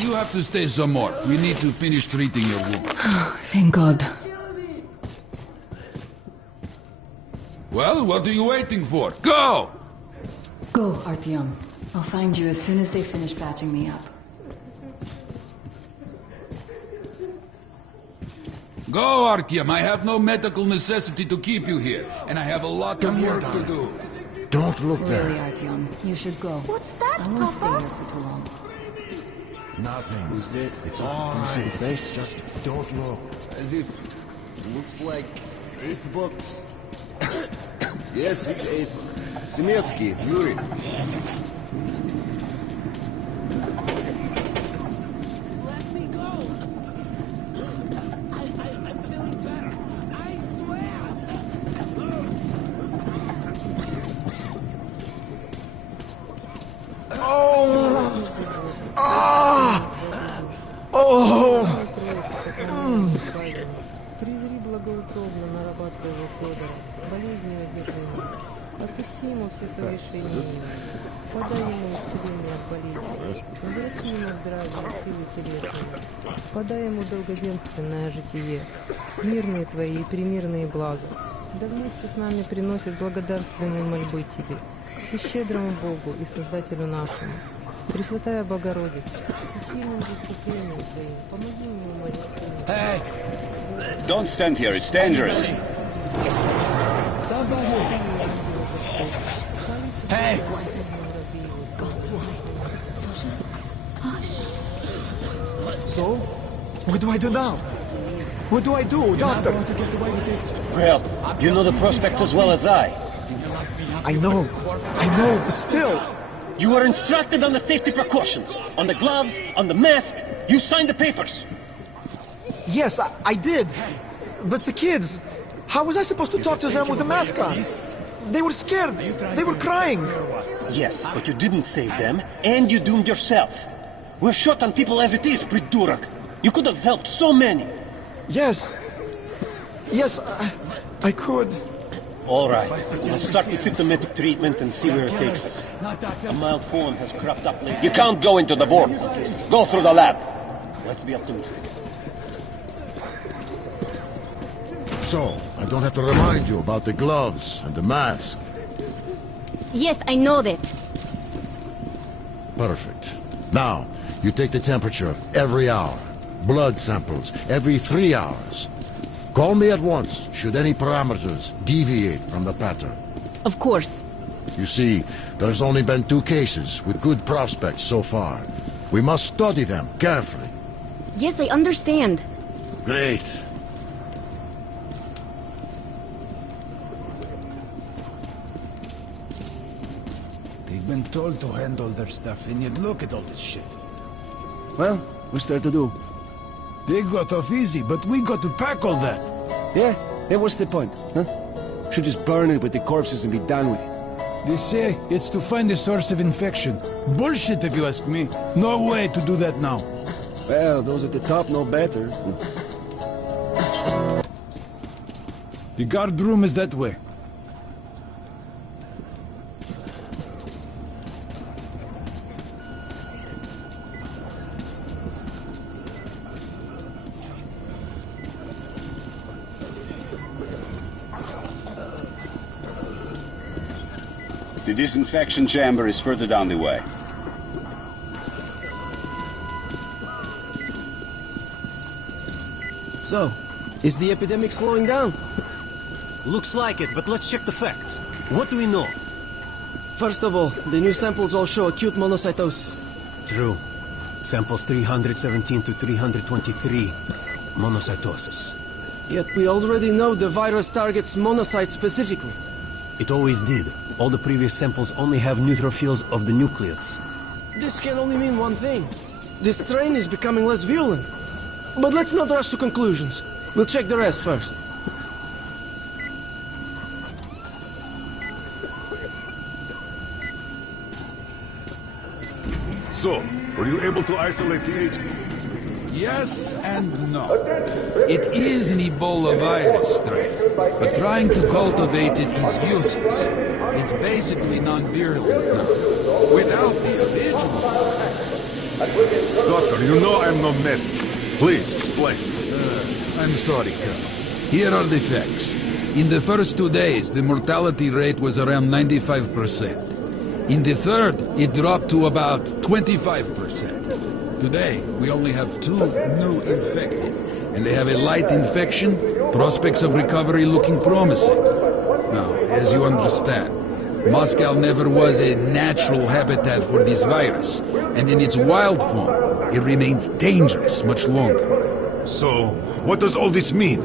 You have to stay some more. We need to finish treating your wound. Thank God. Well, what are you waiting for? Go! Go, Artyom. I'll find you as soon as they finish patching me up. Go, Artyom. I have no medical necessity to keep you here, and I have a lot of work to do. Don't look there. Really, Artyom, you should go. What's that, I won't stay Papa? here for too long. Nothing. Who's that? It's all right. You see the face? Just don't look. As if... Looks like $8. Yes, it's 8. Semetsky, Yuri. Let me go! I'm feeling better. I swear! Презри благоутробно нарабатывай его Федора, болезненно держи его. Отпусти ему все совершения. Подай ему исцеление от болезни. Возврати ему здравие, силы телесные. Подай ему долгоденственное житие. Мирные твои и примирные блага. Да вместе с нами приносят благодарственные мольбы тебе, всещедрому Богу и Создателю нашему. Пресвятая Богородица, с сильным заступлением своим, помоги мне умолить Сына. Hey! Don't stand here, it's dangerous. Hey! So? What do I do now? What do I do, doctor? Well, you know the prospects as well as I know, but still. You were instructed on the safety precautions. On the gloves, on the mask. You signed the papers. Yes, I did. But the kids, how was I supposed to talk to them with a mask on? They were scared. They were crying. Yes, but you didn't save them, and you doomed yourself. We're short on people as it is, Pridurak. You could have helped so many. Yes, I could. All right, let's start with symptomatic treatment and see where it takes us. A mild form has cropped up lately. You can't go into the vault. Go through the lab. Let's be optimistic. So, I don't have to remind you about the gloves and the mask. Yes, I know that. Perfect. Now, you take the temperature every hour. Blood samples every 3 hours. Call me at once, should any parameters deviate from the pattern. Of course. You see, there's only been 2 cases with good prospects so far. We must study them carefully. Yes, I understand. Great. They've been told to handle their stuff, and yet look at all this shit. Well, what's there to do? They got off easy, but we got to pack all that. Yeah? Then what's the point, huh? Should just burn it with the corpses and be done with it. They say it's to find the source of infection. Bullshit, if you ask me. No way to do that now. Well, those at the top know better. The guard room is that way. The disinfection chamber is further down the way. So, is the epidemic slowing down? Looks like it, but let's check the facts. What do we know? First of all, the new samples all show acute monocytosis. True. Samples 317 to 323. Monocytosis. Yet we already know the virus targets monocytes specifically. It always did. All the previous samples only have neutrophils of the nucleates. This can only mean one thing. This strain is becoming less virulent. But let's not rush to conclusions. We'll check the rest first. So, were you able to isolate the agent? Yes and no. It is an Ebola virus strain, but trying to cultivate it is useless. It's basically non-virulent now. Without the individuals, Doctor, you know I'm no medic. Please, explain. I'm sorry, Colonel. Here are the facts. In the first 2 days, the mortality rate was around 95%. In the third, it dropped to about 25%. Today, we only have 2 new infected, and they have a light infection, prospects of recovery looking promising. Now, as you understand, Moscow never was a natural habitat for this virus, and in its wild form, it remains dangerous much longer. So, what does all this mean?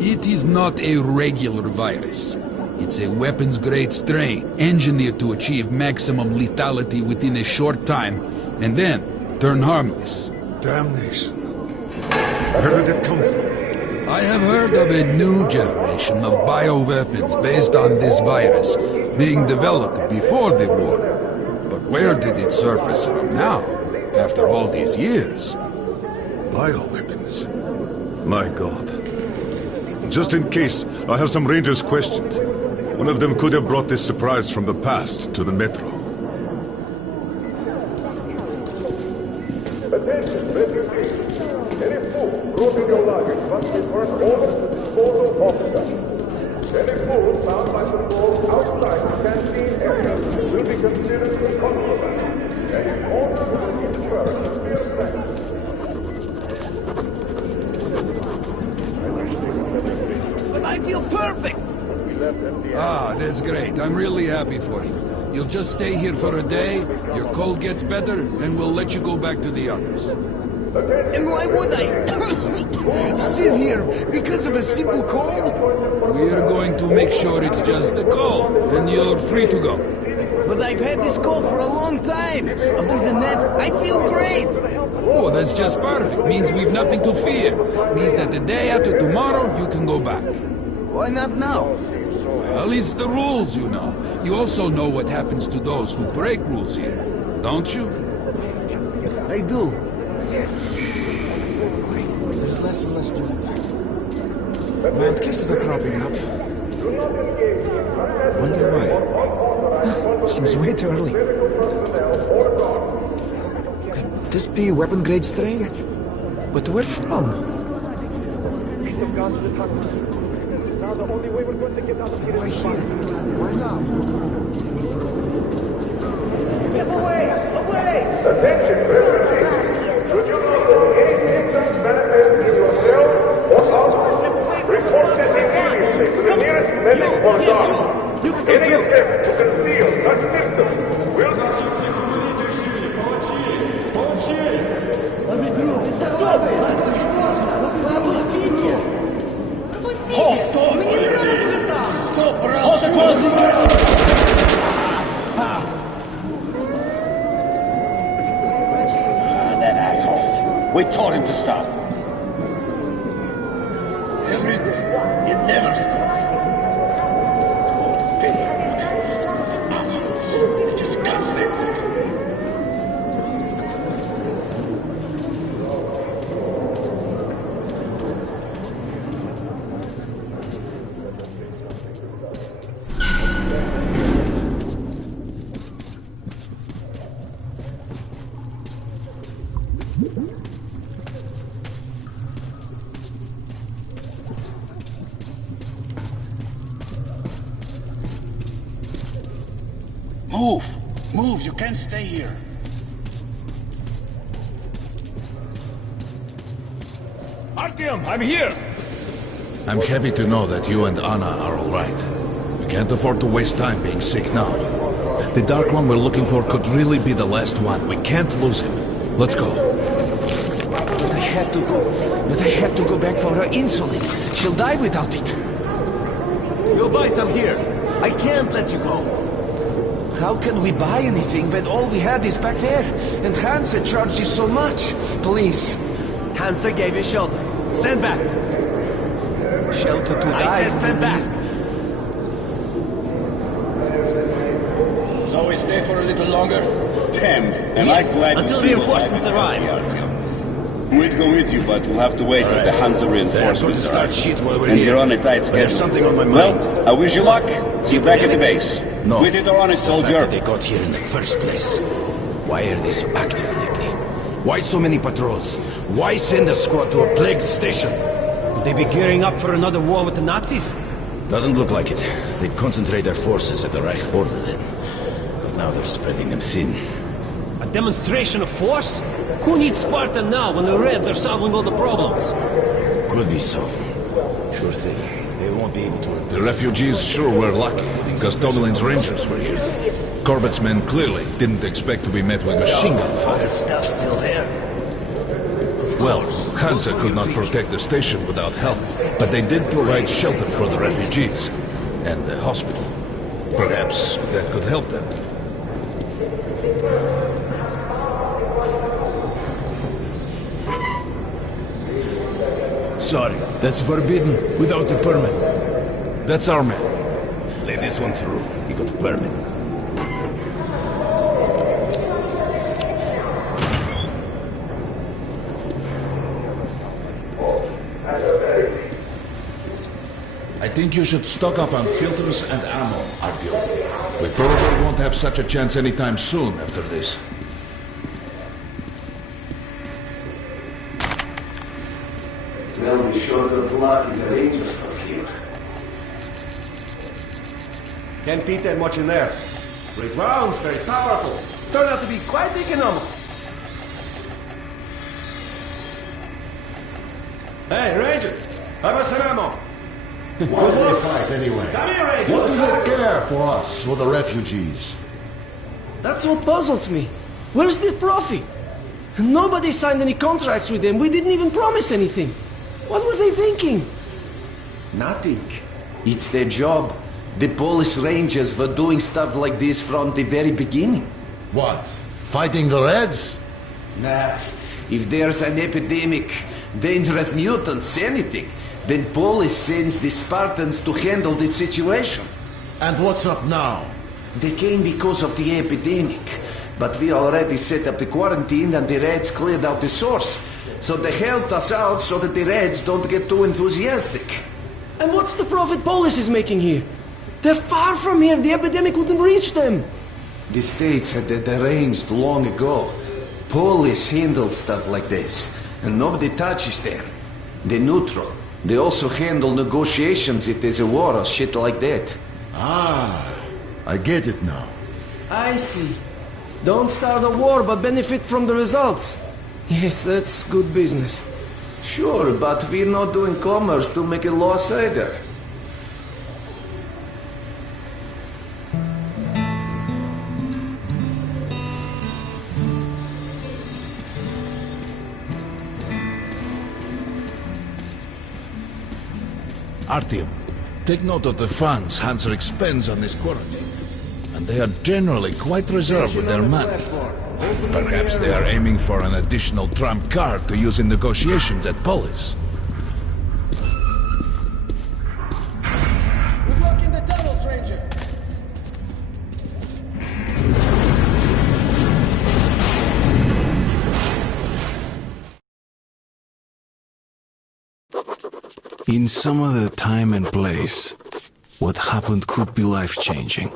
It is not a regular virus. It's a weapons-grade strain, engineered to achieve maximum lethality within a short time, and then turn harmless. Damnation. Where did it come from? I have heard of a new generation of bioweapons based on this virus, being developed before the war. But where did it surface from now, after all these years? Bioweapons? My God. Just in case, I have some Rangers' questions. One of them could have brought this surprise from the past to the Metro. Any food brought in your luggage must be first ordered to the disposal officer. Any food found by patrol outside the canteen area will be considered as contraband. Any order will be deferred until effect. But I feel perfect! Ah, that's great. I'm really happy for you. You'll just stay here for a day, your cold gets better, and we'll let you go back to the others. And why would I sit here because of a simple cold? We're going to make sure it's just a cold, and you're free to go. But I've had this cold for a long time. Other than that, I feel great. Oh, that's just perfect. Means we've nothing to fear. Means that the day after tomorrow, you can go back. Why not now? Well, it's the rules, you know. You also know what happens to those who break rules here, don't you? I do. There's less and less blood. Mild cases are cropping up. Wonder why. Seems way too early. Could this be weapon-grade strain? But where from? Now the only way we're going to get out of here Why here? Why now? Get away! Away! Attention, refugees! Should you know any symptoms manifest in yourself or others, report this immediately to the nearest medic or doctor. Any attempt to conceal such symptoms will not... Let me through! That asshole. We told him to stop. Every day, it never stops. Those assholes. They just cuts their foot. Move! Move! You can't stay here. Artyom, I'm here! I'm happy to know that you and Anna are all right. We can't afford to waste time being sick now. The Dark One we're looking for could really be the last one. We can't lose him. Let's go. But I have to go. But I have to go back for her insulin. She'll die without it. You'll buy some here. I can't let you go. How can we buy anything when all we had is back there? And Hansa charges so much. Please. Hansa gave you shelter. Stand back. Shelter to die. I said stand back. So we stay for a little longer? Damn. Am I glad until to see reinforcements arrive. We'd go with you, but we'll have to wait till the Hansa reinforcements arrive. And you're on a tight schedule. There's something on my mind. Well, I wish you luck. See you back at the base. No. With it or on it, It's the fact soldier. that they got here in the first place. Why are they so active lately? Why so many patrols? Why send a squad to a plagued station? Would they be gearing up for another war with the Nazis? Doesn't look like it. They'd concentrate their forces at the Reich border then. But now they're spreading them thin. A demonstration of force? Who needs Sparta now when the Reds are solving all the problems? Could be so. Sure thing. They won't be able to... The refugees sure were lucky, because Tomelin's Rangers were here. Corbett's men clearly didn't expect to be met with machine gun fire. The stuff's still there. Well, Hansa could not protect the station without help, but they did provide shelter for the refugees and the hospital. Perhaps that could help them. Sorry, that's forbidden without a permit. That's our man. Let this one through. He got a permit. I think you should stock up on filters and ammo, Artyom. We probably won't have such a chance anytime soon after this. Well, we sure got lucky the Rangers are here. Can't feed that much in there. Great rounds, very powerful. Turned out to be quite economical. Hey, Rangers! Have us some ammo! Why do they fight anyway? Come here, Rangers! What do they care for us or the refugees? That's what puzzles me. Where's the profit? Nobody signed any contracts with them. We didn't even promise anything. What were they thinking? Nothing. It's their job. The Polish Rangers were doing stuff like this from the very beginning. What? Fighting the Reds? Nah. If there's an epidemic, dangerous mutants, anything, then Polish sends the Spartans to handle the situation. And what's up now? They came because of the epidemic. But we already set up the quarantine and the Reds cleared out the source. So they helped us out so that the Reds don't get too enthusiastic. And what's the profit Polis is making here? They're far from here. The epidemic wouldn't reach them. The States had that arranged long ago. Polish handle stuff like this, and nobody touches them. They're neutral. They also handle negotiations if there's a war or shit like that. Ah, I get it now. I see. Don't start a war, but benefit from the results. Yes, that's good business. Sure, but we're not doing commerce to make a loss either. Artyom, take note of the funds Hansa expends on this quarantine. And they are generally quite reserved with their money. Perhaps they are aiming for an additional trump card to use in negotiations at Polis. Good luck in the tunnels, Ranger. In some other time and place, what happened could be life-changing.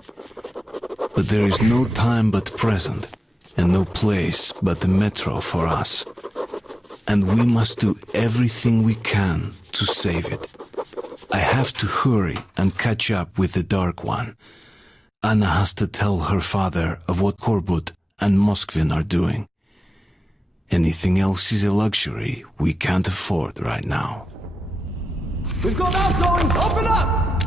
But there is no time but present, and no place but the metro for us. And we must do everything we can to save it. I have to hurry and catch up with the Dark One. Anna has to tell her father of what Korbut and Moskvin are doing. Anything else is a luxury we can't afford right now. We've got outgoing! Open up!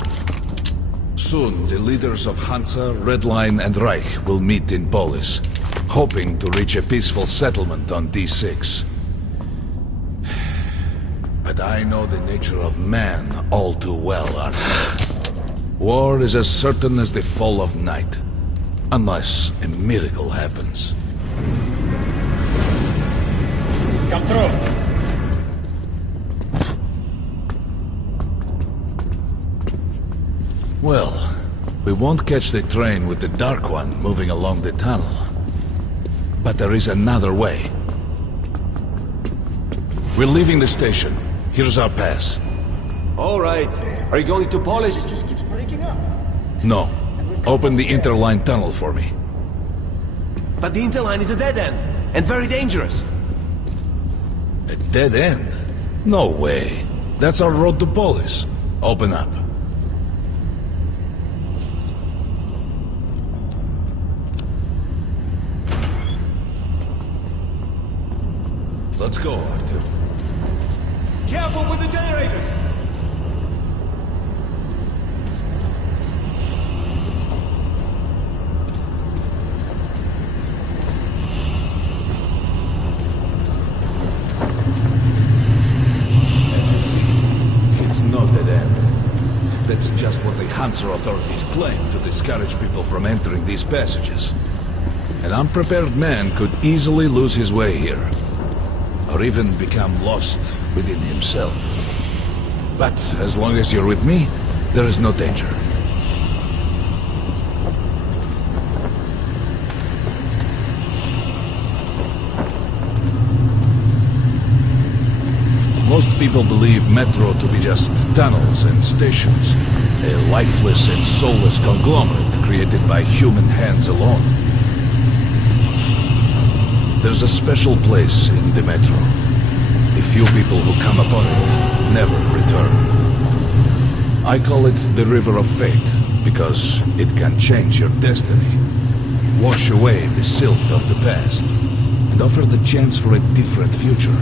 Soon, the leaders of Hansa, Red Line, and Reich will meet in Polis, hoping to reach a peaceful settlement on D6. But I know the nature of man all too well, Artyom. War is as certain as the fall of night, unless a miracle happens. Come through! Well, we won't catch the train with the Dark One moving along the tunnel. But there is another way. We're leaving the station. Here's our pass. All right. Are you going to Polish? It just keeps breaking up. No. Open the interline tunnel for me. But the interline is a dead end, and very dangerous. A dead end? No way. That's our road to Polis. Open up. Let's go, Artyom. Careful with the generators! As you see, it's no dead end. That's just what the Hansa authorities claim to discourage people from entering these passages. An unprepared man could easily lose his way here, or even become lost within himself. But as long as you're with me, there is no danger. Most people believe Metro to be just tunnels and stations, a lifeless and soulless conglomerate created by human hands alone. There's a special place in the Metro. The few people who come upon it never return. I call it the River of Fate, because it can change your destiny, wash away the silt of the past, and offer the chance for a different future.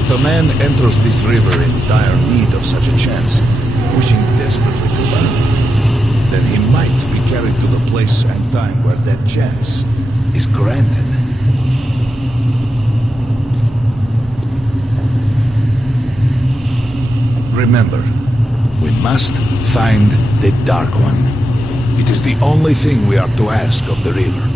If a man enters this river in dire need of such a chance, wishing desperately to earn it, then he might be carried to the place and time where that chance is granted. Remember, we must find the Dark One. It is the only thing we are to ask of the river.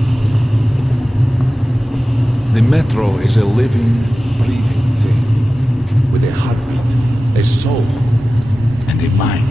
The Metro is a living, breathing thing, with a heartbeat, a soul, and a mind.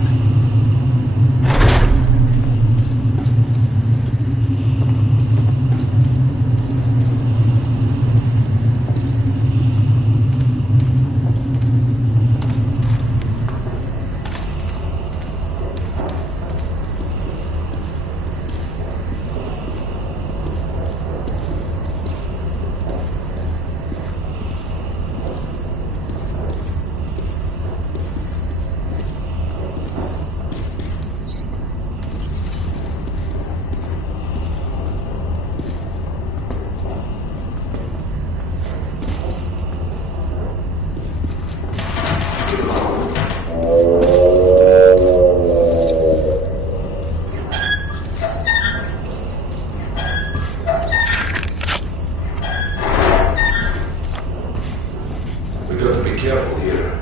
Careful here.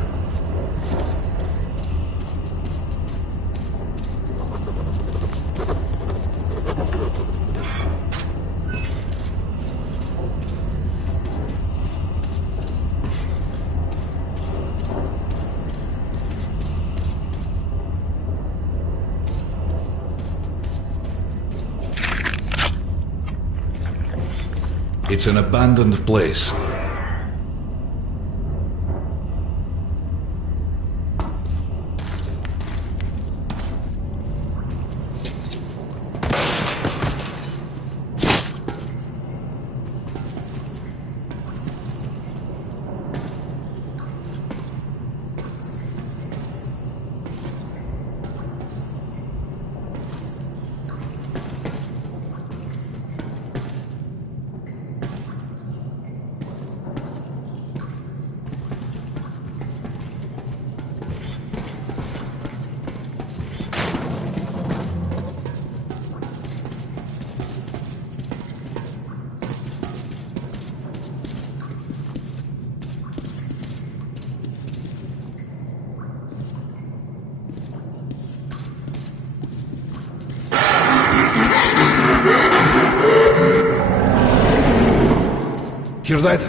It's an abandoned place. Hear that?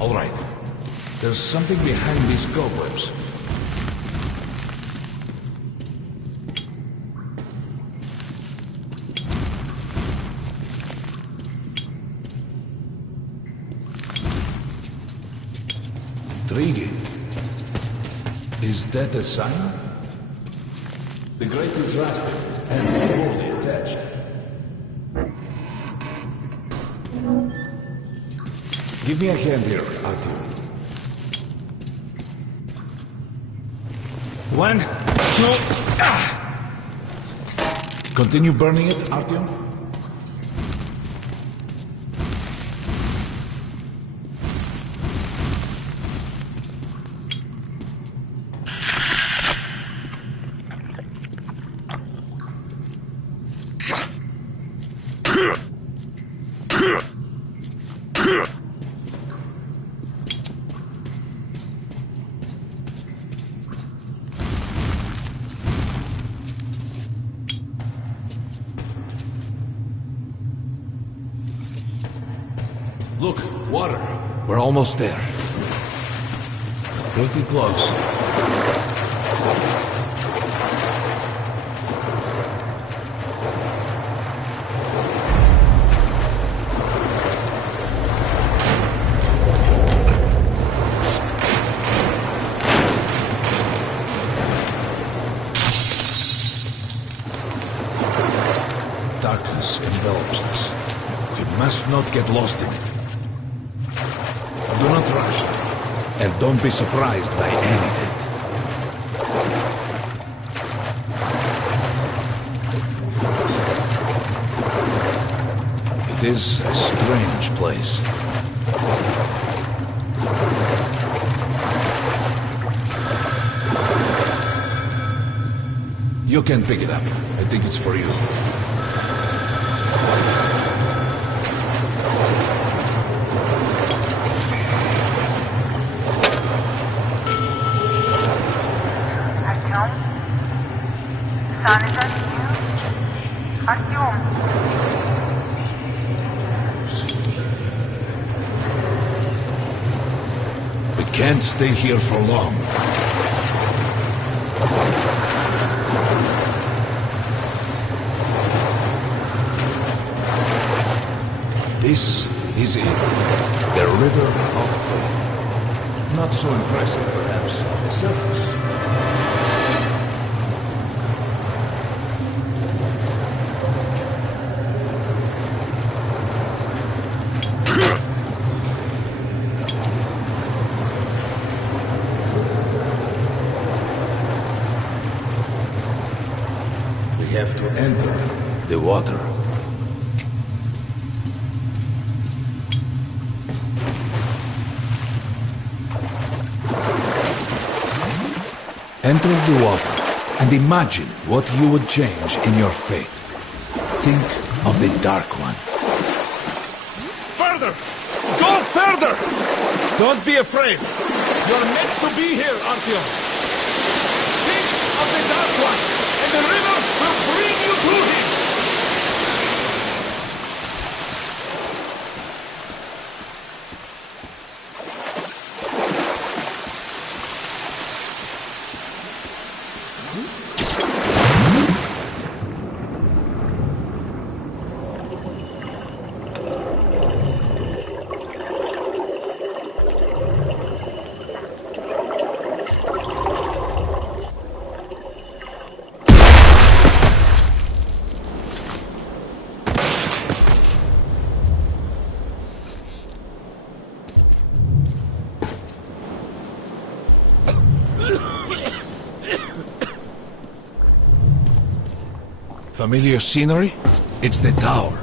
All right. There's something behind these cobwebs. Intriguing. Is that a sign? The grate is rusted and poorly attached. Give me a hand here, Artyom. 1, 2, Continue burning it, Artyom. Look, water. We're almost there. Pretty close. Darkness envelops us. We must not get lost in it. Do not rush, and don't be surprised by anything. It is a strange place. You can pick it up. I think it's for you. Sun is on you. Artyom. We can't stay here for long. This is it. The River of Fate. Not so impressive, perhaps, on the surface. We have to enter the water. Enter the water and imagine what you would change in your fate. Think of the Dark One. Further! Go further! Don't be afraid. You're meant to be here, Artyom. Think of the Dark One, and the river will bring you to him! Familiar scenery? It's the tower.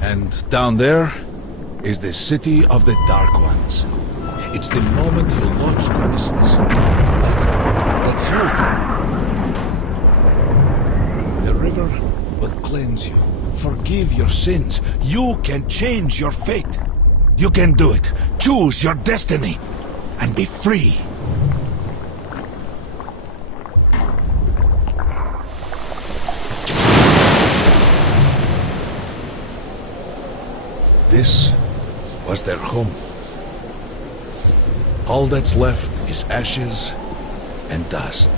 And down there is the City of the Dark Ones. It's the moment you launch the missiles. That's you. The river will cleanse you, forgive your sins. You can change your fate. You can do it. Choose your destiny and be free. This was their home. All that's left is ashes and dust.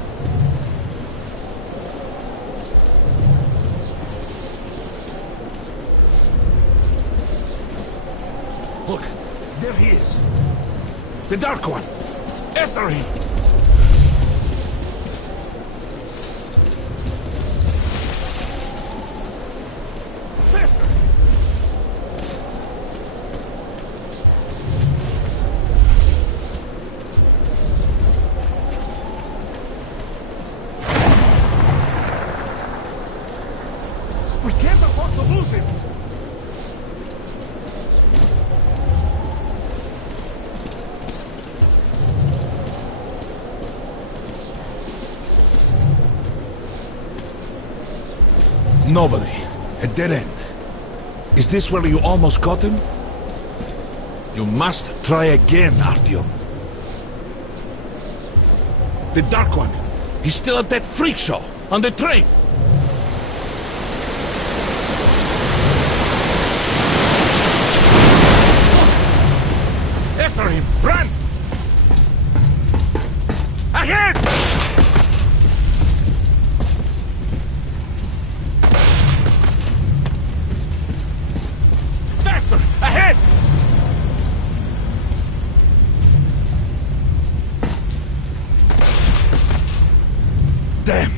Look, there he is. The Dark One. Etherin. Faster! We can't afford to lose him! Nobody. A dead end. Is this where you almost caught him? You must try again, Artyom. The Dark One. He's still at that freak show. On the train. After him! Run! Ahead! Faster! Ahead! Damn!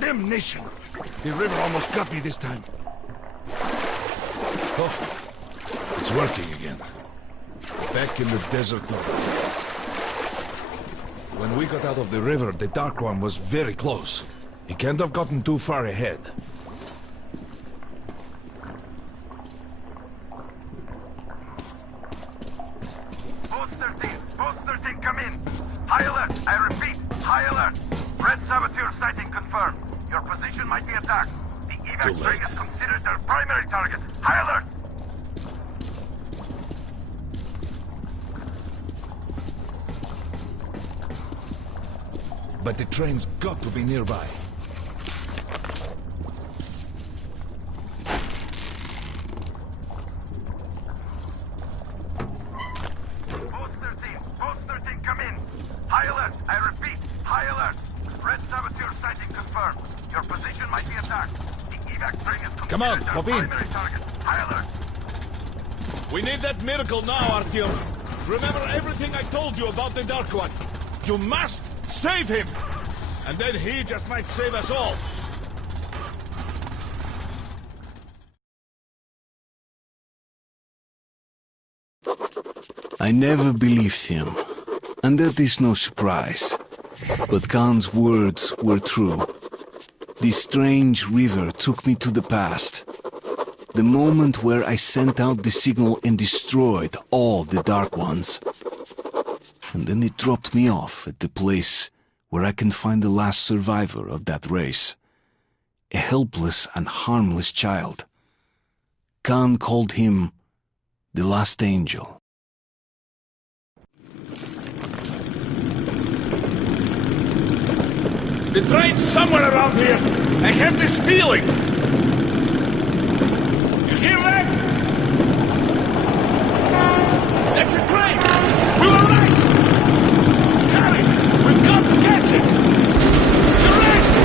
Damnation! The river almost got me this time. Oh, it's working again. Back in the desert now. When we got out of the river, the Dark One was very close. He can't have gotten too far ahead. Post 13, come in. High alert, I repeat, high alert. Red saboteur sighting confirmed. Your position might be attacked. The evac train is considered their primary target. High alert! But the train's got to be nearby. Post 13, come in. High alert, I repeat, high alert. Red saboteur sighting confirmed. Your position might be attacked. The evac train is Come on, considered hop their in. primary target. High alert. We need that miracle now, Artyom. Remember everything I told you about the Dark One. You must save him! And then he just might save us all. I never believed him, and that is no surprise. But Khan's words were true. This strange river took me to the past. The moment where I sent out the signal and destroyed all the Dark Ones. And then it dropped me off at the place where I can find the last survivor of that race. A helpless and harmless child. Khan called him the last angel. The train's somewhere around here. I have this feeling. You hear that? That's the train. We were right. Hurry! We've got to catch it. The race!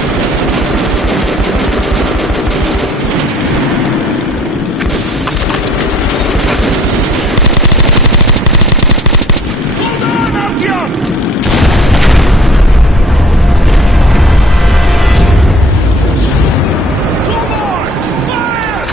Hold on, Artyom! Two more! Fire!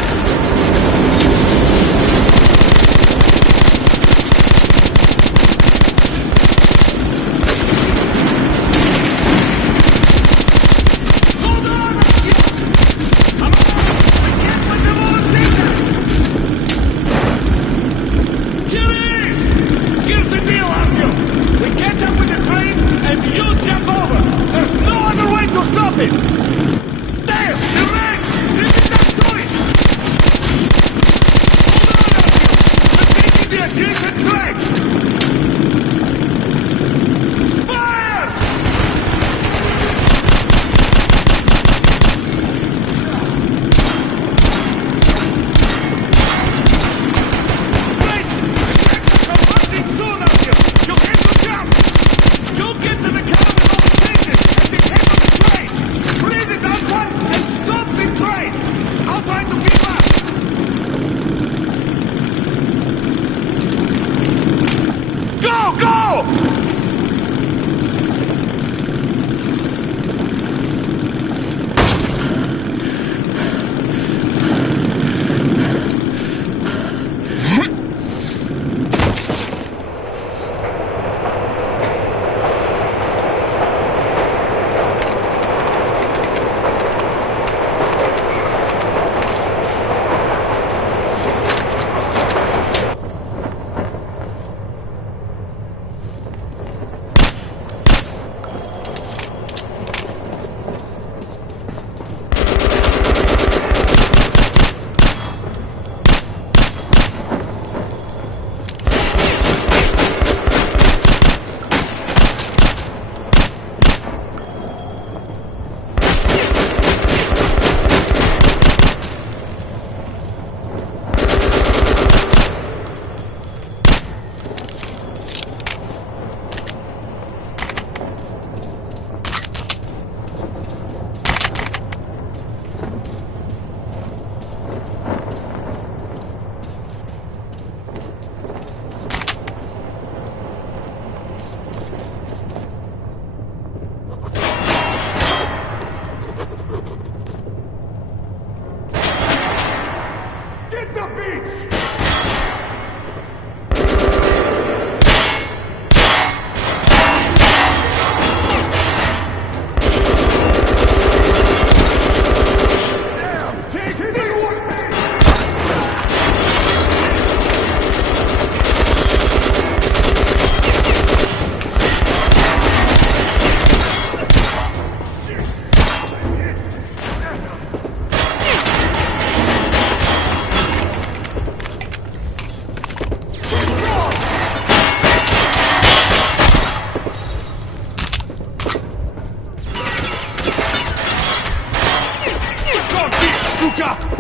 Back up!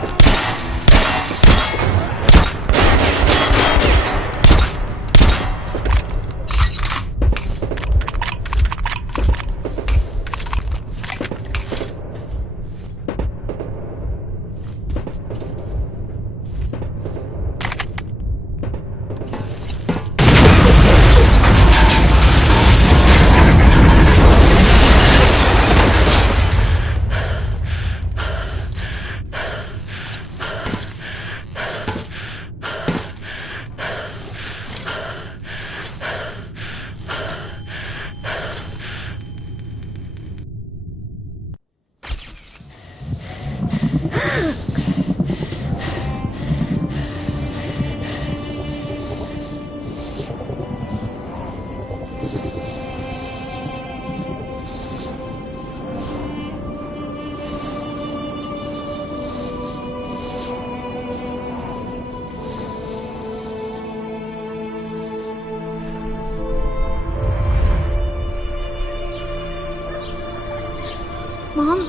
Mom?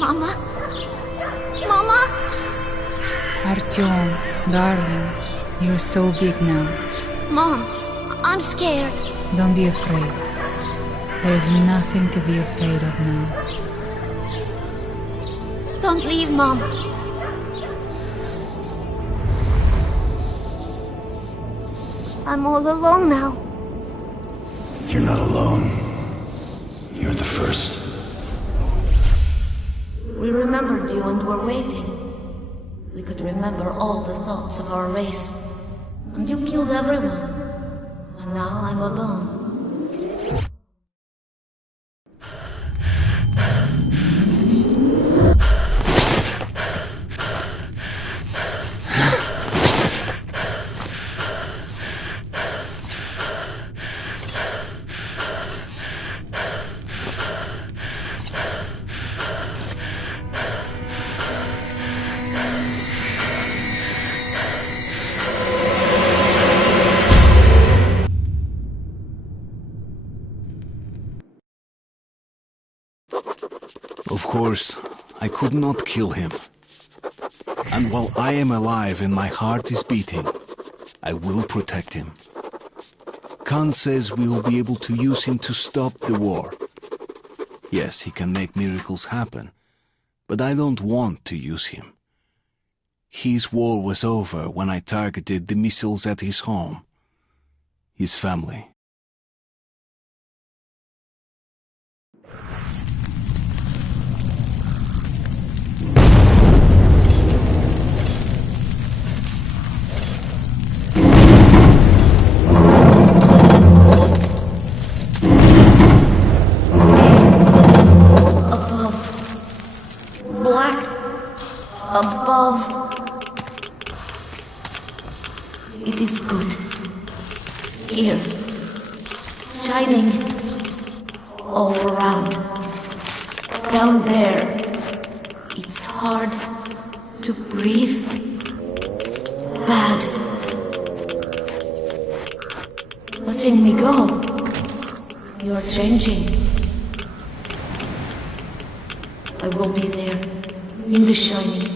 Mama? Mama? Artyom, darling, you're so big now. Mom, I'm scared. Don't be afraid. There is nothing to be afraid of now. Don't leave, Mom. I'm all alone now. You're not alone. You're the first. We remembered you and were waiting. We could remember all the thoughts of our race. And you killed everyone. And now I'm alone. Of course, I could not kill him. And while I am alive and my heart is beating, I will protect him. Khan says we will be able to use him to stop the war. Yes, he can make miracles happen, but I don't want to use him. His war was over when I targeted the missiles at his home, his family. Above. It is good. Here. Shining. All around. Down there. It's hard to breathe. Bad. Letting me go. You're changing. I will be there. In the shining.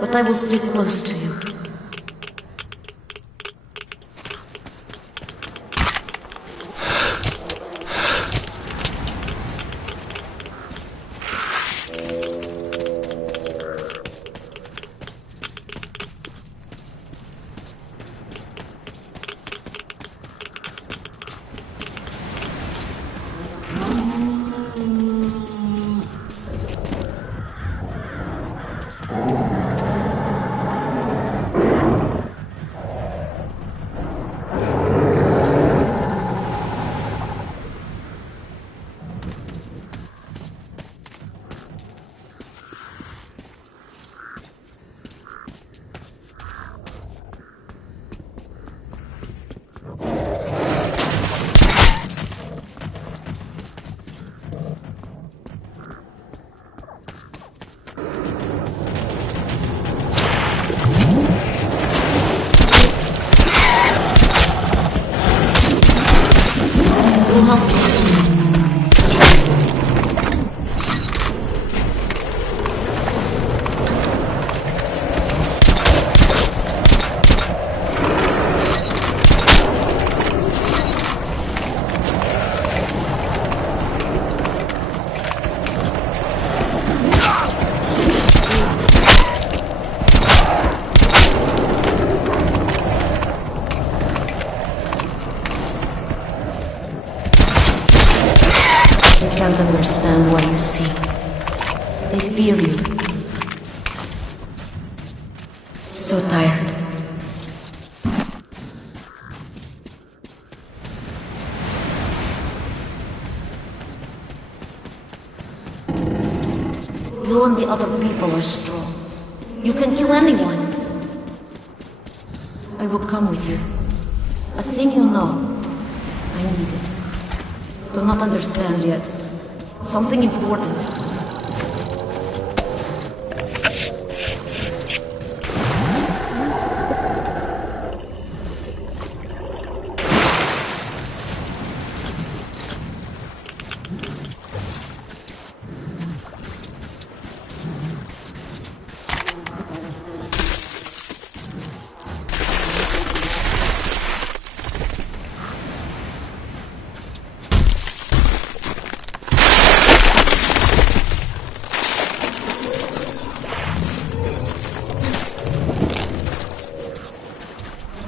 But I will stay close to you. understand what you see. They fear you. So tired. You and the other people are strong. You can kill anyone. I will come with you. A thing you know. I need it. Do not understand yet. Something important.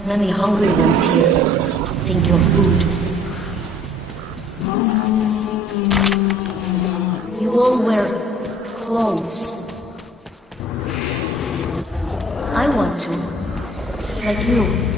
Many hungry ones here. Think you're food. You all wear clothes. I want to. Like you.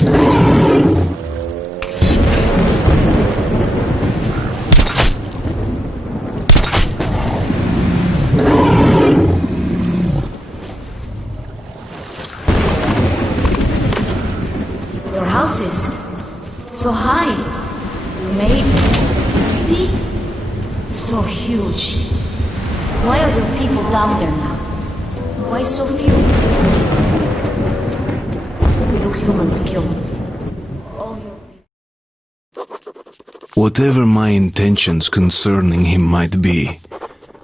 Your houses, so high. You made the city so huge. Why are your people down there now? Why so few? You humans killed all your Whatever my intentions concerning him might be,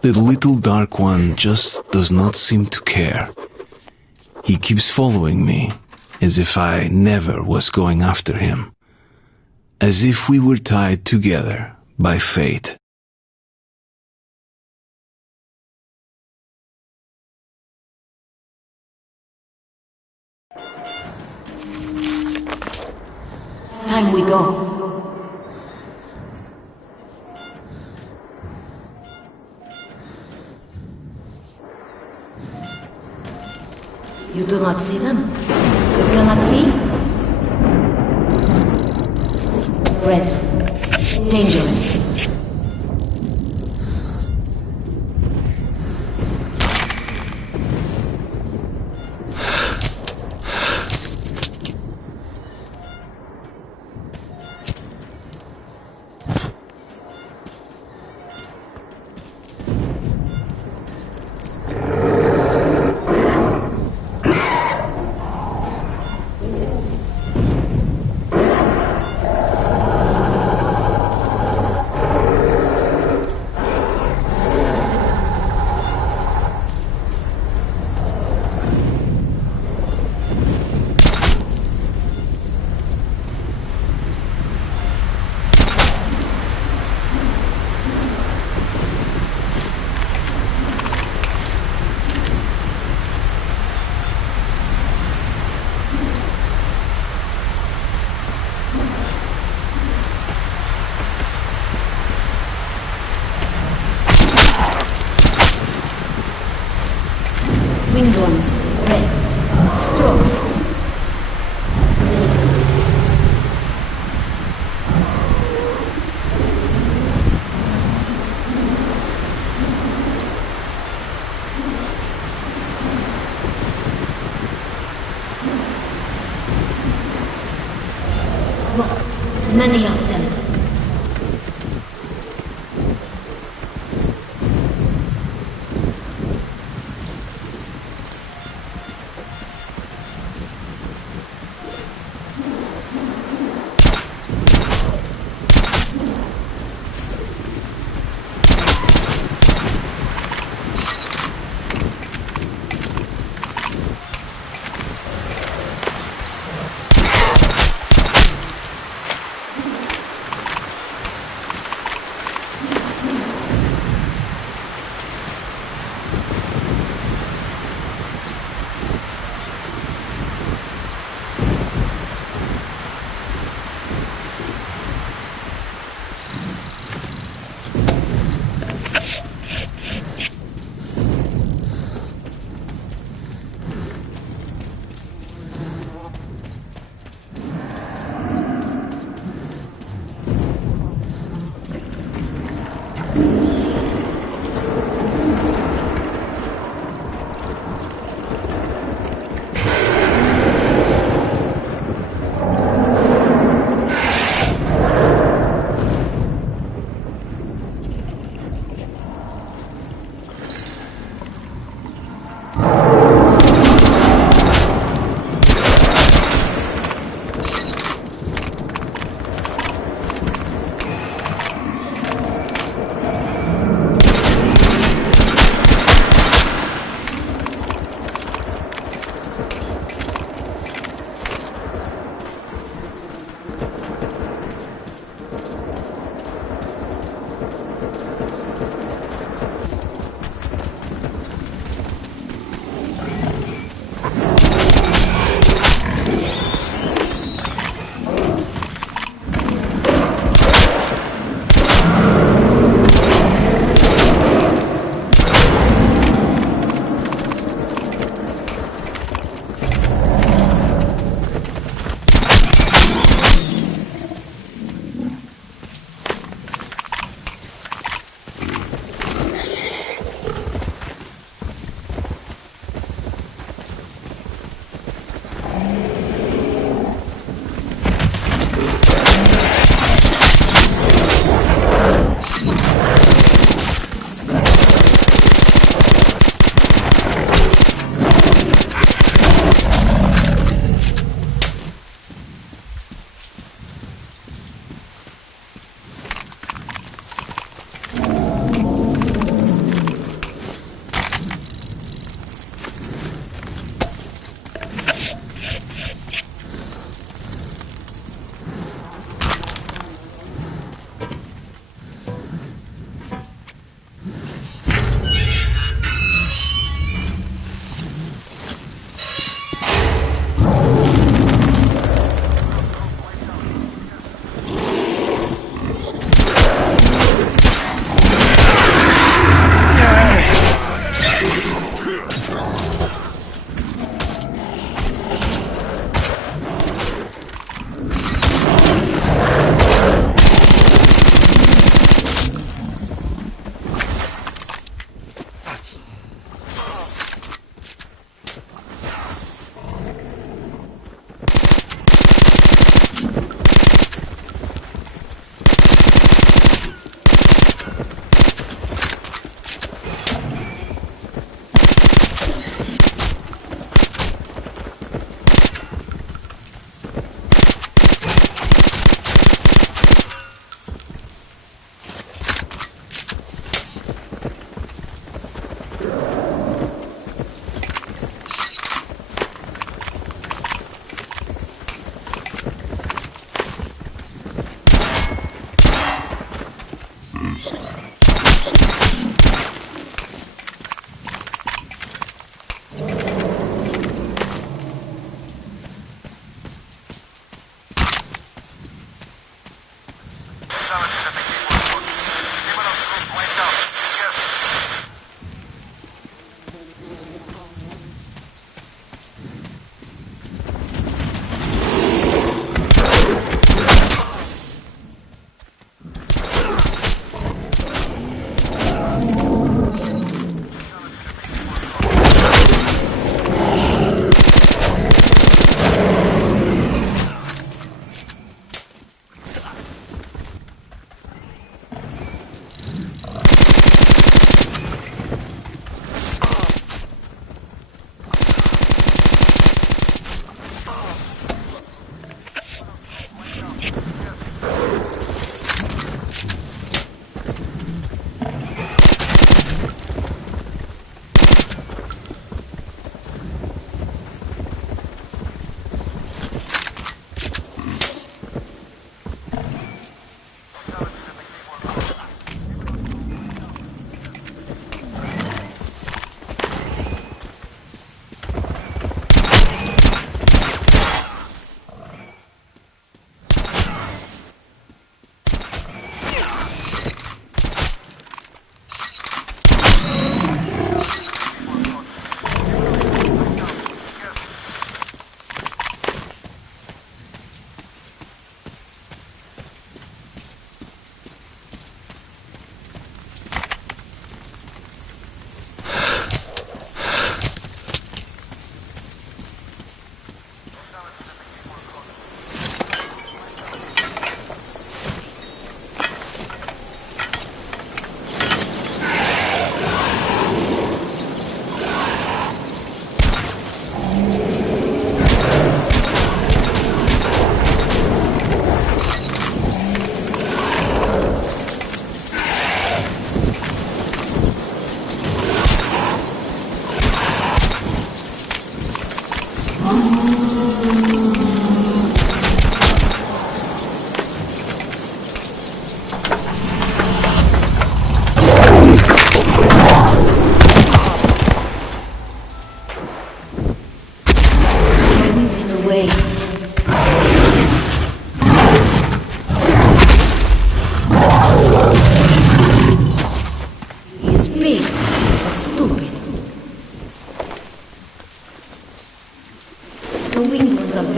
the little Dark One just does not seem to care. He keeps following me, as if I never was going after him. As if we were tied together by fate. time we go. You do not see them? You cannot see? Red. Dangerous. Winged ones, red, strong. Look, many of them.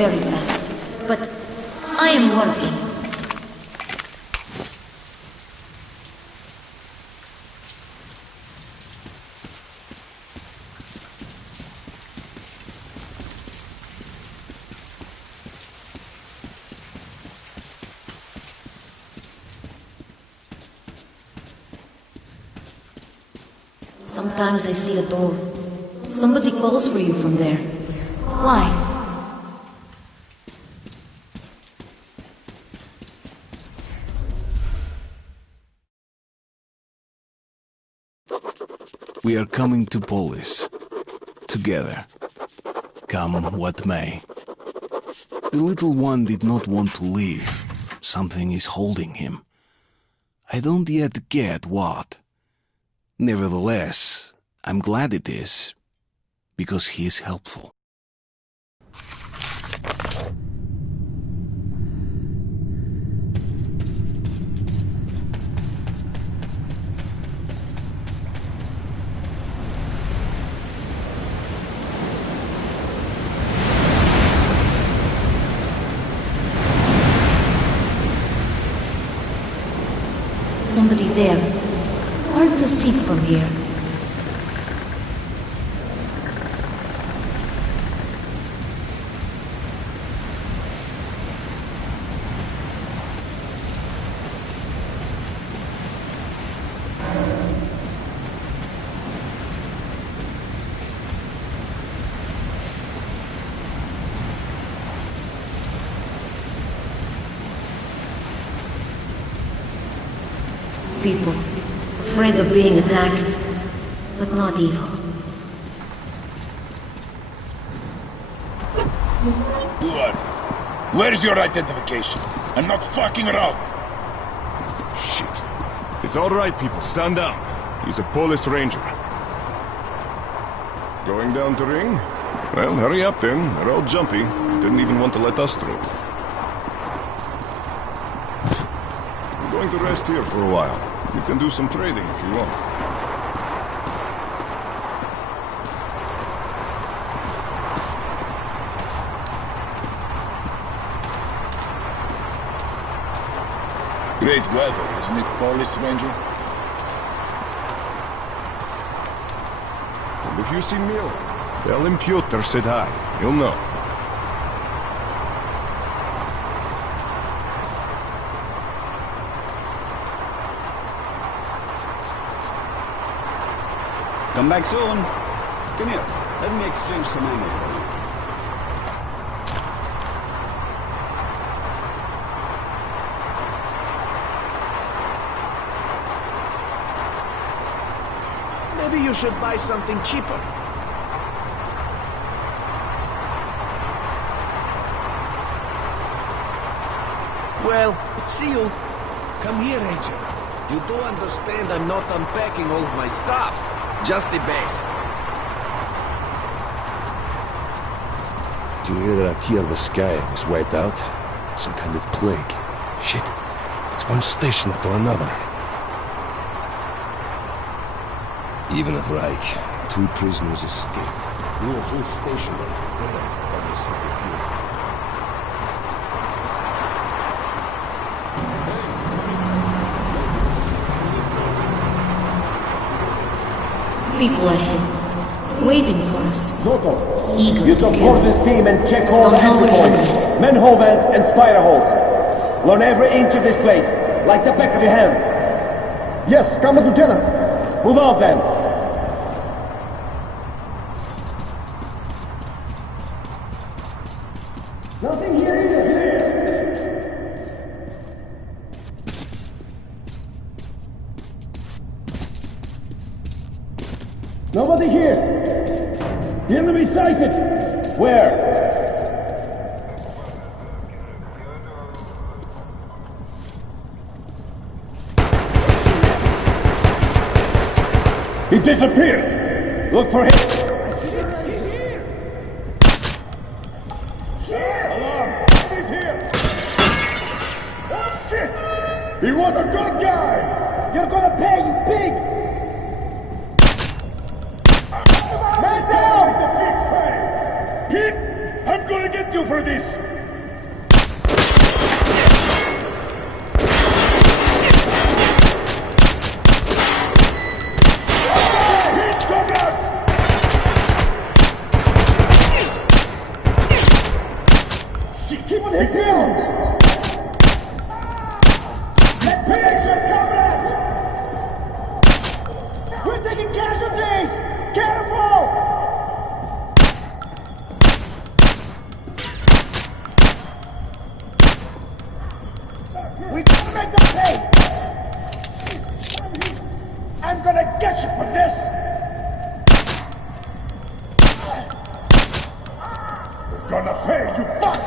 very fast, but I am working. Sometimes I see a door. Somebody calls for you from there. Why? We are coming to Polis. Together. Come what may. The little one did not want to leave. Something is holding him. I don't yet get what. Nevertheless, I'm glad it is, because he is helpful. Somebody there. Hard to see from here. People. Afraid of being attacked, but not evil. Good. Where's your identification? I'm not fucking around. Shit. It's all right, people. Stand down. He's a Polis ranger. Going down to ring? Well, hurry up then. They're all jumpy. Didn't even want to let us through. I'm going to rest here for a while. You can do some trading if you want. Great weather, isn't it, Police Ranger? And if you see Mil, tell him Piotr said hi. He'll know. Come back soon. Come here. Let me exchange some ammo for you. Maybe you should buy something cheaper. Well, see you. Come here, Ranger. You do understand I'm not unpacking all of my stuff. Just the best. Do you hear that Artia was wiped out? Some kind of plague. Shit. It's one station after another. Even at Reich, 2 prisoners escaped. Knew a whole station there. That was so confused. People ahead, waiting for us. Bobo, Eager you to support kill. this team and check all the Don't know entry where points, to hide. manhole vents and spider holes. Learn every inch of this place, like the back of your hand. Yes, come, Lieutenant. Move out then. Nothing here either. Nobody here. The enemy sighted. Where? He disappeared. Look for him. He's here! Alarm! He's here! Oh shit! He was a good guy! You're gonna pay, you pig! Man down! Pete, I'm gonna get you you for this! Keep on his down! Let PH combat! We're taking casualties! Careful! We gotta make them pay! I'm gonna get you for this! We're gonna pay, you fuck!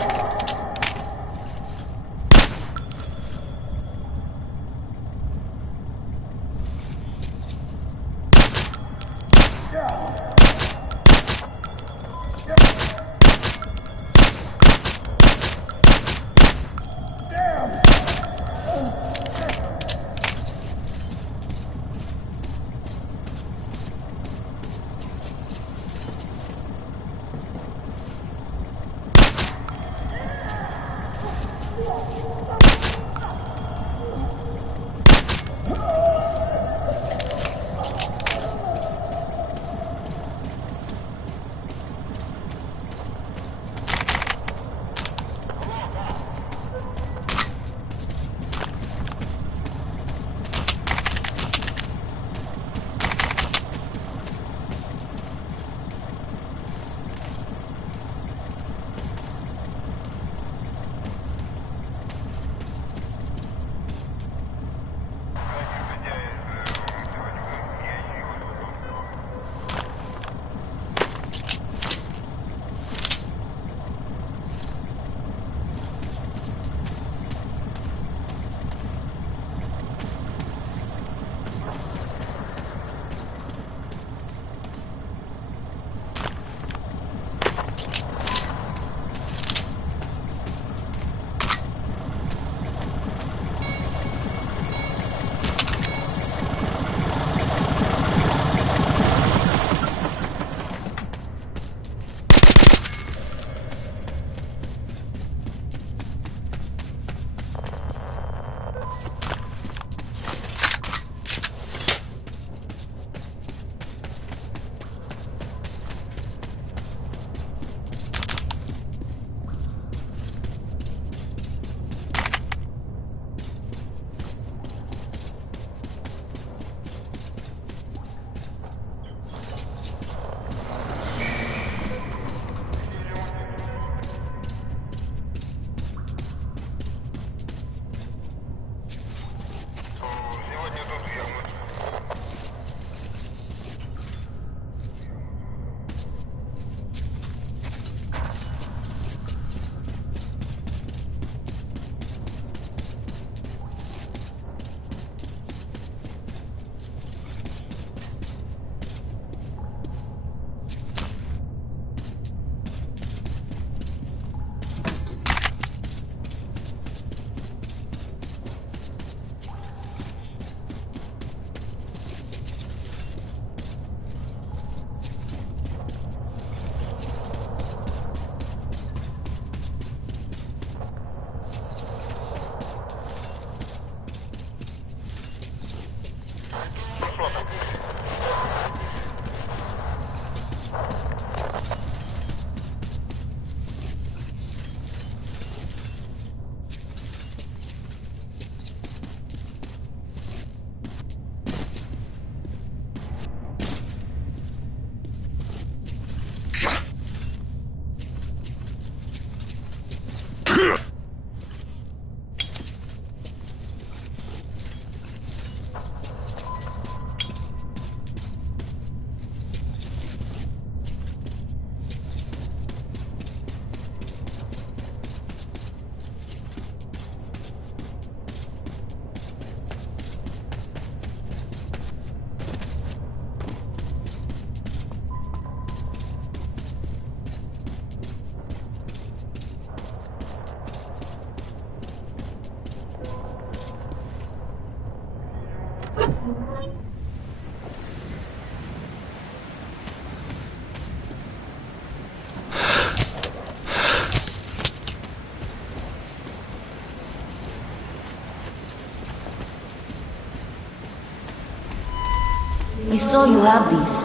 I saw you have these.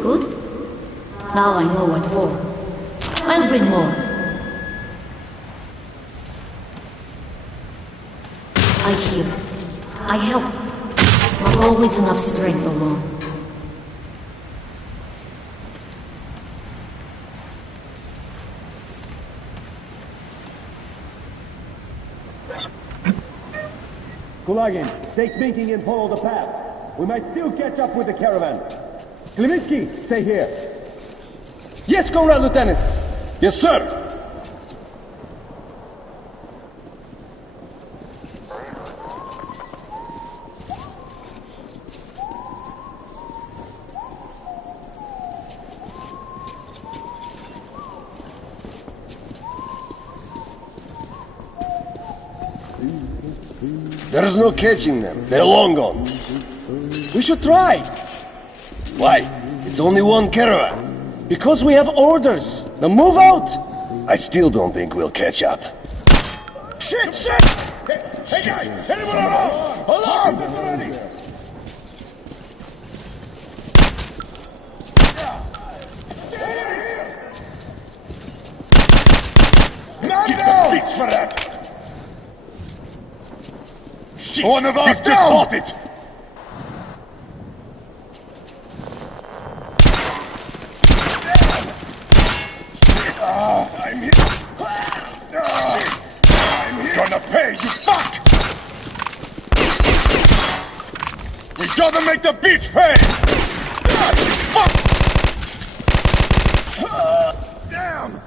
Good? Now I know what for. I'll bring more. I heal. I help. Not always enough strength alone. Kulagin, stay thinking and follow the path. We might still catch up with the caravan. Kliminski, stay here. Yes, Comrade Lieutenant. Yes, sir. There is no catching them. They're long gone. We should try. Why? It's only one caravan. Because we have orders. Now move out. I still don't think we'll catch up. Shit, shit! Hey guys, anyone around? Alarm! Man Get down! the beats for that! Shit! One of us just bought it! I'm here! I'm gonna pay, you fuck! We gotta make the beach pay! You fuck! Damn!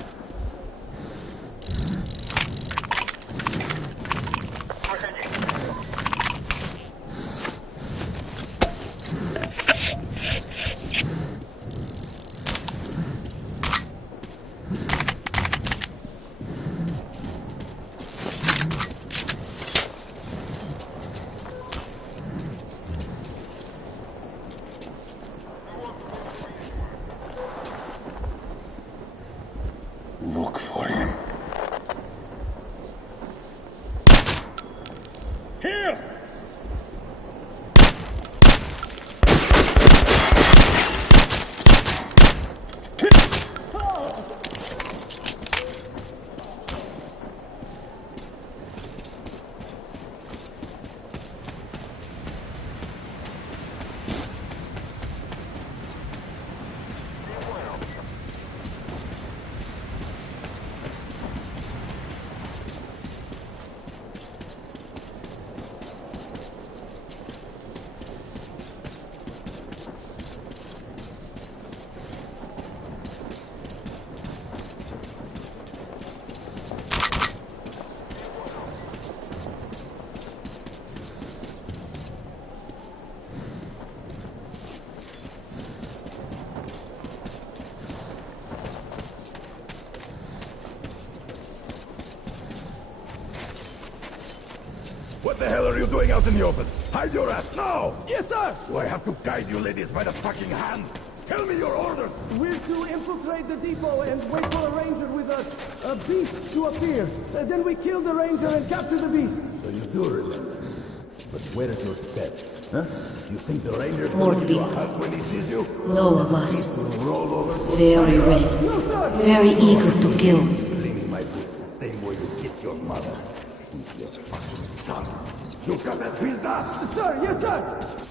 Look for him. Here! What the hell are you doing out in the open? Hide your ass now! Yes, sir! Do I have to guide you ladies by the fucking hand? Tell me your orders! We're to infiltrate the depot and wait for a ranger with a beast to appear. Then we kill the ranger and capture the beast. So you do remember. But where is your step? Huh? You think the ranger More will give you a people. hug when he sees you? No of us. Roll over for Very red. Very eager to kill. cleaning my boots the same way you kiss your mother. Keep your fucking tongue. You got that pizza? Sir, yes, sir!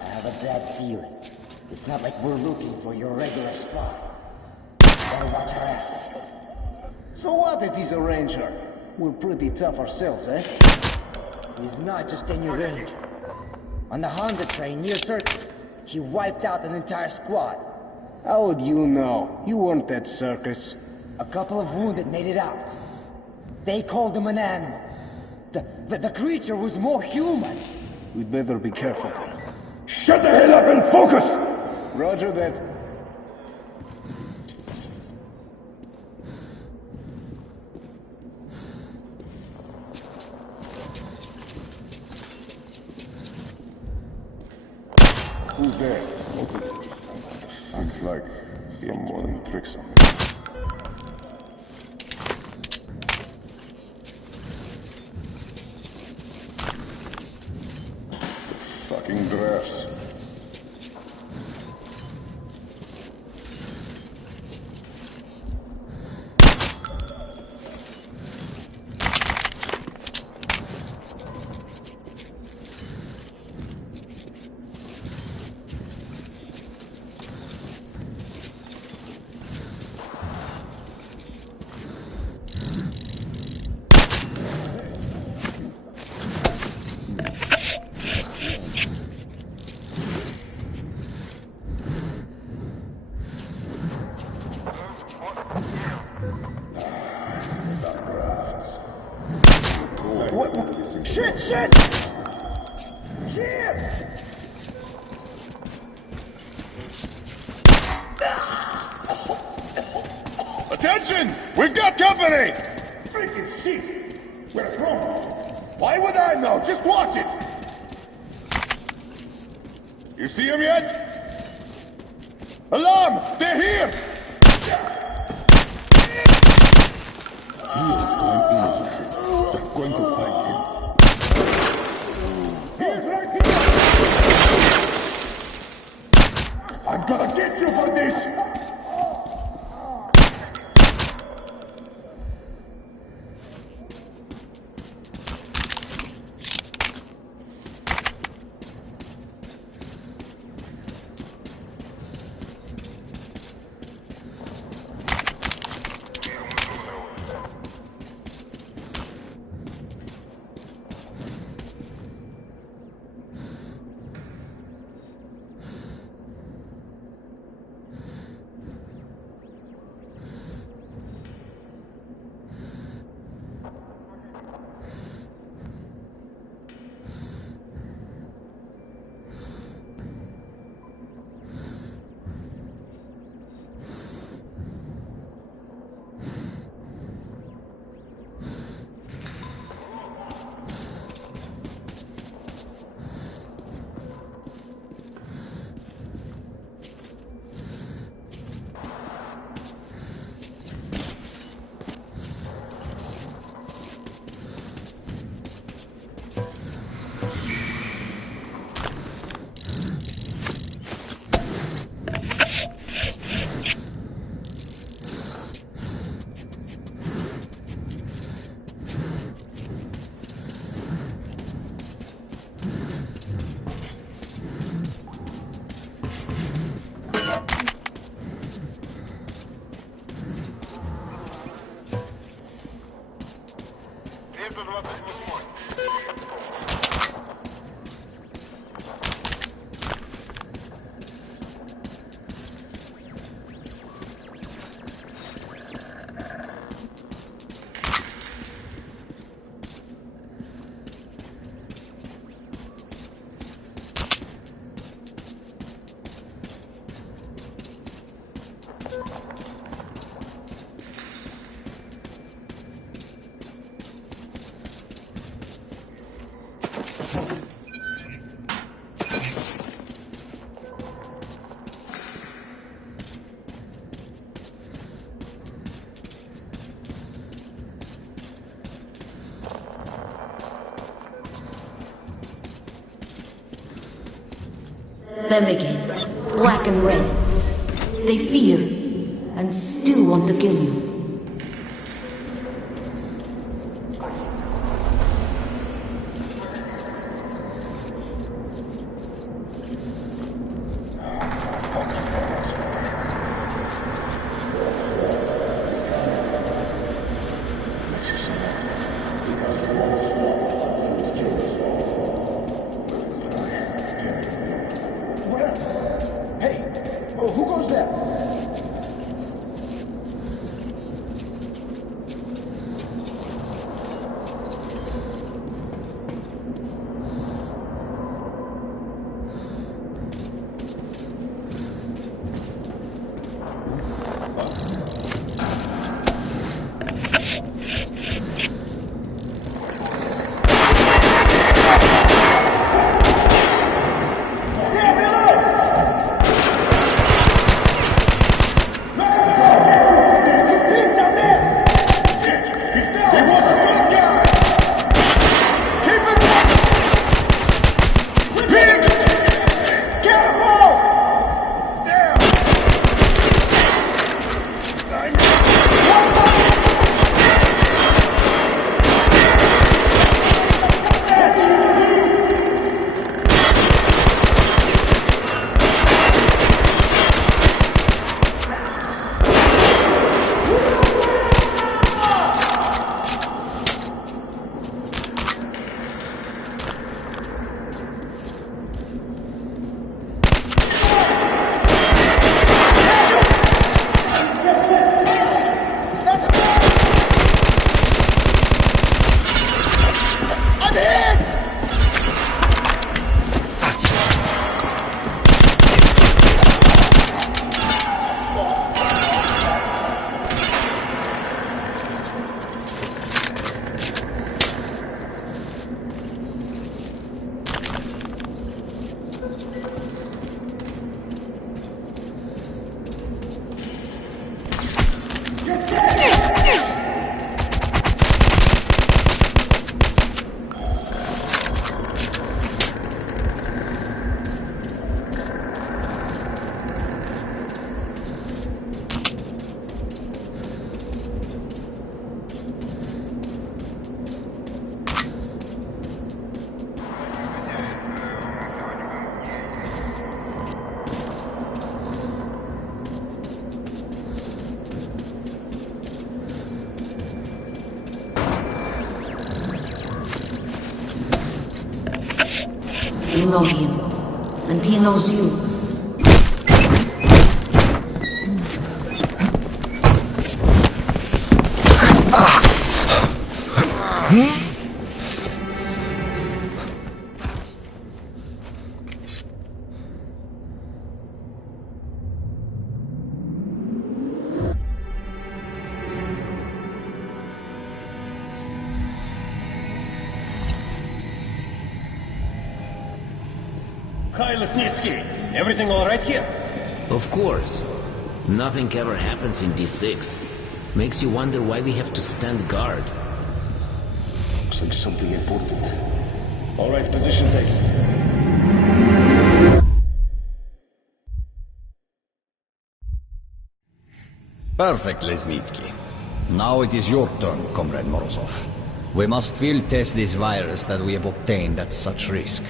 I have a bad feeling. It's not like we're looking for your regular spot. Better watch our asses. So what if he's a ranger? We're pretty tough ourselves, eh? He's not just any ranger. On the Honda train near Circus, He wiped out an entire squad. How would you know? You weren't at circus. A couple of wounded made it out. They called him an animal. The creature was more human. We'd better be careful. Shut the hell up and focus! Roger that. Who's there? Seems like someone tricks on me. Fucking dress. What? Shit! Shit! Attention! We've got company! Freaking shit! Where from? Why would I know? Just watch it! You see him yet? Alarm! They're here! Going to find him. He's right here! I'm gonna get you for this! Them again, black and red. They fear, and still want to kill you. What? know him. And he knows you. Everything all right here? Of course. Nothing ever happens in D6. Makes you wonder why we have to stand guard. Looks like something important. All right, position taken. Perfect, Lesnitsky. Now it is your turn, Comrade Morozov. We must field test this virus that we have obtained at such risk.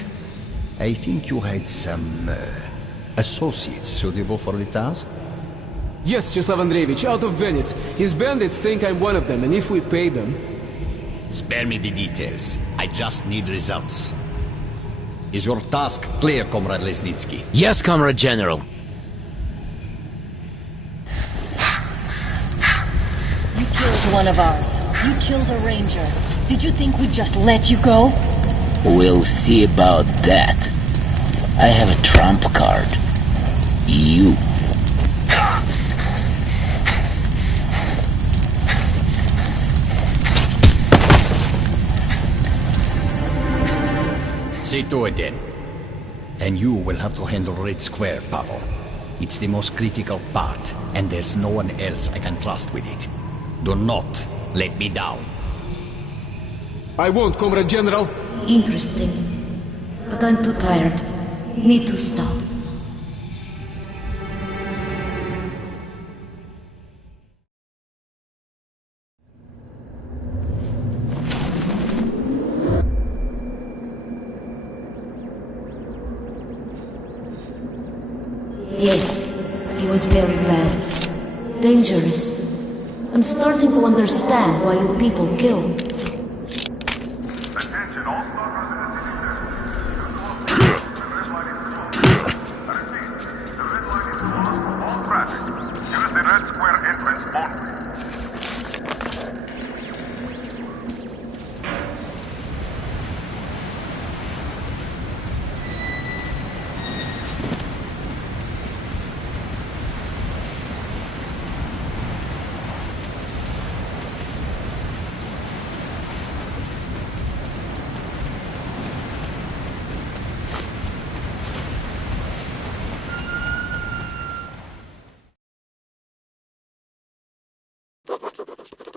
I think you had some associates suitable for the task? Yes, Cheslav Andreevich, out of Venice. His bandits think I'm one of them, and if we pay them... Spare me the details. I just need results. Is your task clear, Comrade Lesnitsky? Yes, Comrade General. You killed one of ours. You killed a ranger. Did you think we'd just let you go? We'll see about that. I have a trump card. You. See to it then. And you will have to handle Red Square, Pavel. It's the most critical part, and there's no one else I can trust with it. Do not let me down. I won't, Comrade General. Interesting. But I'm too tired. Need to stop. Yes, he was very bad. Dangerous. I'm starting to understand why you people kill.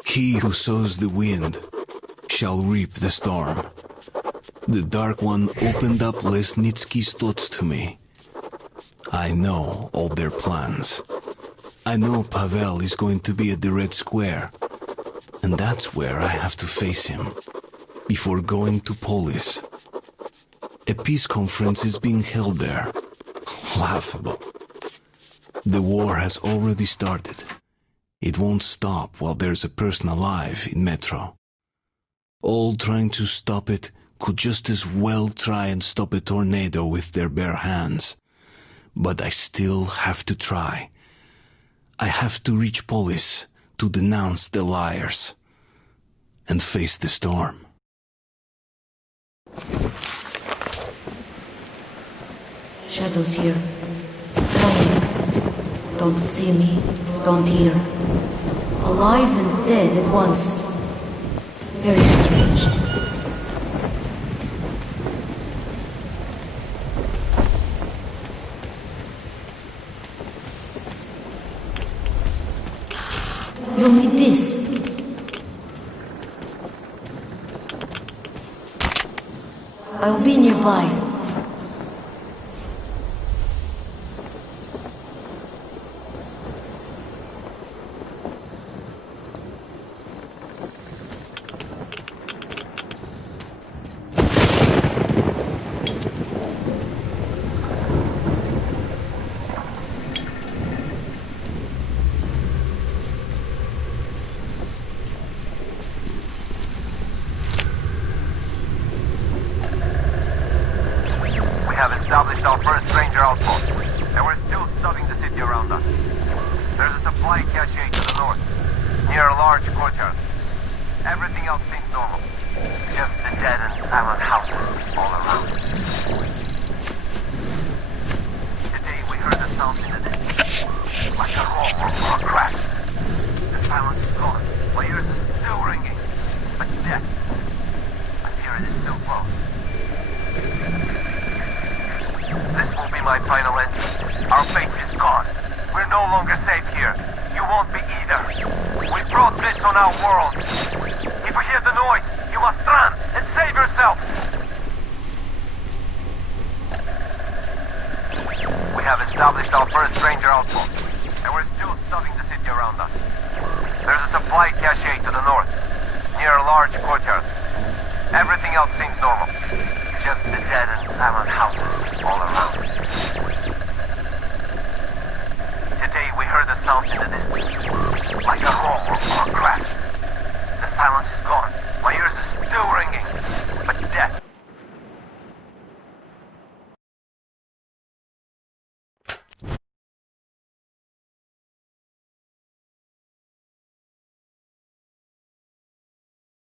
He who sows the wind shall reap the storm. The Dark One opened up Lesnitsky's thoughts to me. I know all their plans. I know Pavel is going to be at the Red Square, and that's where I have to face him, before going to Polis. A peace conference is being held there. Laughable. The war has already started. It won't stop while there's a person alive in Metro. All trying to stop it could just as well try and stop a tornado with their bare hands. But I still have to try. I have to reach Polis to denounce the liars and face the storm. Shadows here. Running. Don't see me, don't hear. Alive and dead at once. Very strange. You'll need this. I'll be nearby. our first ranger outpost, and we're still studying the city around us. There's a supply cache to the north, near a large courtyard. Everything else seems normal. Just the dead and silent houses all around. Today we heard a sound in the distance, like a roar or a crack. The silence is gone. My ears are still ringing, but death. I fear it is still close. This will be my final entry. Our faith is gone. We're no longer safe here. You won't be either. We brought this on our world. If you hear the noise, you must run and save yourself. We have established our first ranger outpost, and we're still studying the city around us. There's a supply cache to the north, near a large courtyard. Everything else seems normal. Just the dead and silent houses all around. Today we heard a sound in the distance, like a roar